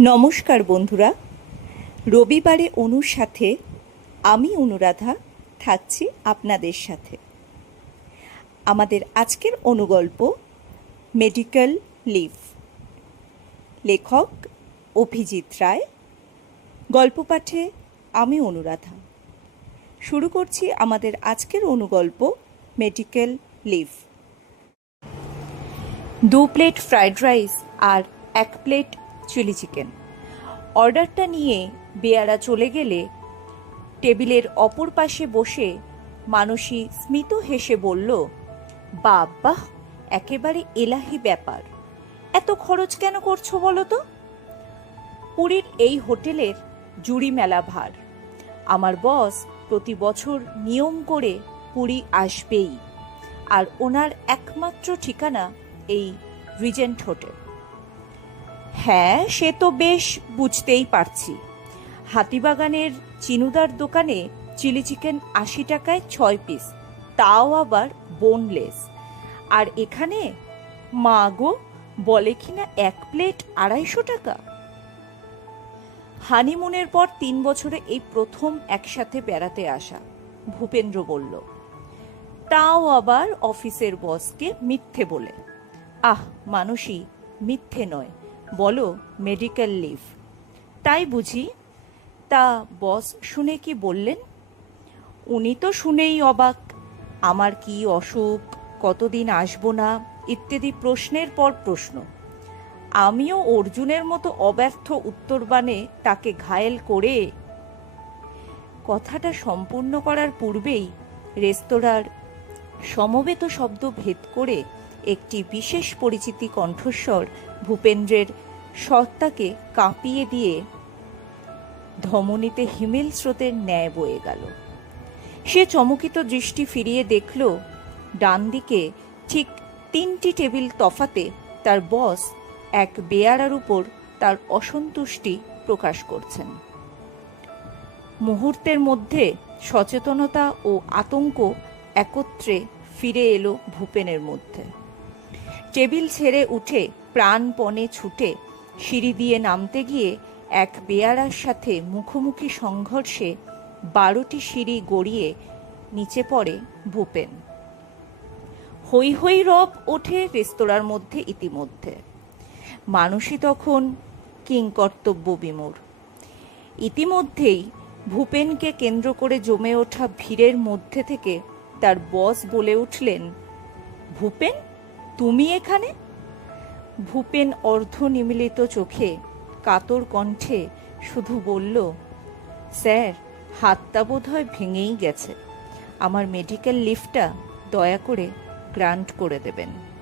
নমস্কার বন্ধুরা। রবিবারে অনুর সাথে আমি অনুরাধা থাকছি আপনাদের সাথে। আমাদের আজকের অনুগল্প মেডিকেল লিভ। লেখক অভিজিৎ রায়। গল্প পাঠে আমি অনুরাধা। শুরু করছি আমাদের আজকের অনুগল্প মেডিকেল লিভ। দু প্লেট ফ্রাইড রাইস আর এক প্লেট চিলি চিকেন। অর্ডারটা নিয়ে বেয়ারা চলে গেলে টেবিলের অপর পাশে বসে মানসী স্মিত হেসে বলল বাবা একেবারে এলাহি ব্যাপার। এত খরচ কেন করছ বলো তো? পুরীর এই হোটেলের জুড়ি মেলা ভার। আমার বস প্রতি বছর নিয়ম করে পুরী আসবেই, আর ওনার একমাত্র ঠিকানা এই রিজেন্ট হোটেল। হ্যাঁ সে তো বেশ বুঝতেই পারছি। হাতিবাগানের চিনুদার দোকানে চিলি চিকেন আশি টাকায় ছয় পিস, তাও আবার বোনলেস আর এখানে, মা গো, বলে কিনা এক প্লেট আড়াইশো টাকা? হানিমুনের পর তিন বছরে এই প্রথম একসাথে বেড়াতে আসা, ভূপেন্দ্র বলল। তাও আবার অফিসের বসকে মিথ্যে বলে। আহ মানুষই মিথ্যে নয়। বলো মেডিকেল লিভ তাই বুঝি? তা বস শুনে কি বললেন? উনি তো শুনেই অবাক। আমার কি অসুখ? কতদিন আসব না? ইত্যাদি প্রশ্নের পর প্রশ্ন। আমিও অর্জুনের মতো অব্যর্থ উত্তরবাণে তাকে ঘায়েল করে কথাটা সম্পূর্ণ করার পূর্বেই রেস্তোরাঁর সমবেত শব্দ ভেদ করে একটি বিশেষ পরিচিতি কণ্ঠস্বর ভূপেন্দ্রের সত্তাকে কাঁপিয়ে দিয়ে ধমনীতে হিমেল স্রোতের ন্যায় বয়ে গেল। সে চমকিত দৃষ্টি ফিরিয়ে দেখল ডান দিকে ঠিক তিনটি টেবিল তফাতে তার বস এক বেয়ারার উপর তার অসন্তুষ্টি প্রকাশ করছেন। মুহূর্তের মধ্যে সচেতনতা ও আতঙ্ক একত্রে ফিরে এলো ভূপেনের মধ্যে। টেবিল ছেড়ে উঠে প্রাণপণে ছুটে সিঁড়ি দিয়ে নামতে গিয়ে এক বেয়ারার সাথে মুখোমুখি সংঘর্ষে বারোটি সিঁড়ি গড়িয়ে নিচে পড়ে ভূপেন। হৈ হৈ রব ওঠে রেস্তোরাঁর মধ্যে ইতিমধ্যে। মানুষই তখন কিংকর্তব্য বিমূর। ইতিমধ্যেই ভূপেনকে কেন্দ্র করে জমে ওঠা ভিড়ের মধ্যে থেকে তার বস বলে উঠলেন, ভূপেন তুমি এখানে? ভূপেন অর্ধ নিমিলিত চোখে কাতর কণ্ঠে শুধু বলল, স্যার, হাতটা বোধ হয় ভেঙেই গেছে। আমার মেডিকেল লিফটটা দয়া করে গ্রান্ট করে দেবেন।